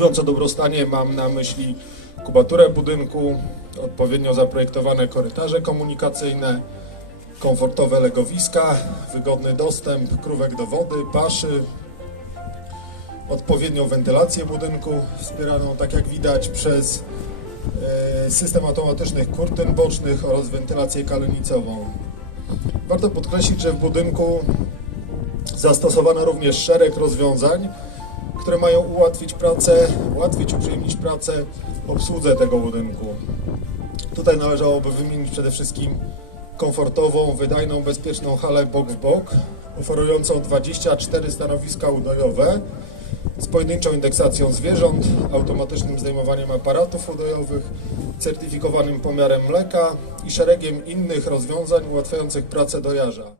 Mówiąc o dobrostanie, mam na myśli kubaturę budynku, odpowiednio zaprojektowane korytarze komunikacyjne, komfortowe legowiska, wygodny dostęp krówek do wody, paszy, odpowiednią wentylację budynku, wspieraną, tak jak widać, przez e, system automatycznych kurtyn bocznych oraz wentylację kalenicową. Warto podkreślić, że w budynku zastosowano również szereg rozwiązań, które mają ułatwić pracę, ułatwić, uprzyjemnić pracę obsłudze tego budynku. Tutaj należałoby wymienić przede wszystkim komfortową, wydajną, bezpieczną halę bok w bok, oferującą 24 stanowiska udojowe z pojedynczą indeksacją zwierząt, automatycznym zdejmowaniem aparatów udojowych, certyfikowanym pomiarem mleka i szeregiem innych rozwiązań ułatwiających pracę dojarza.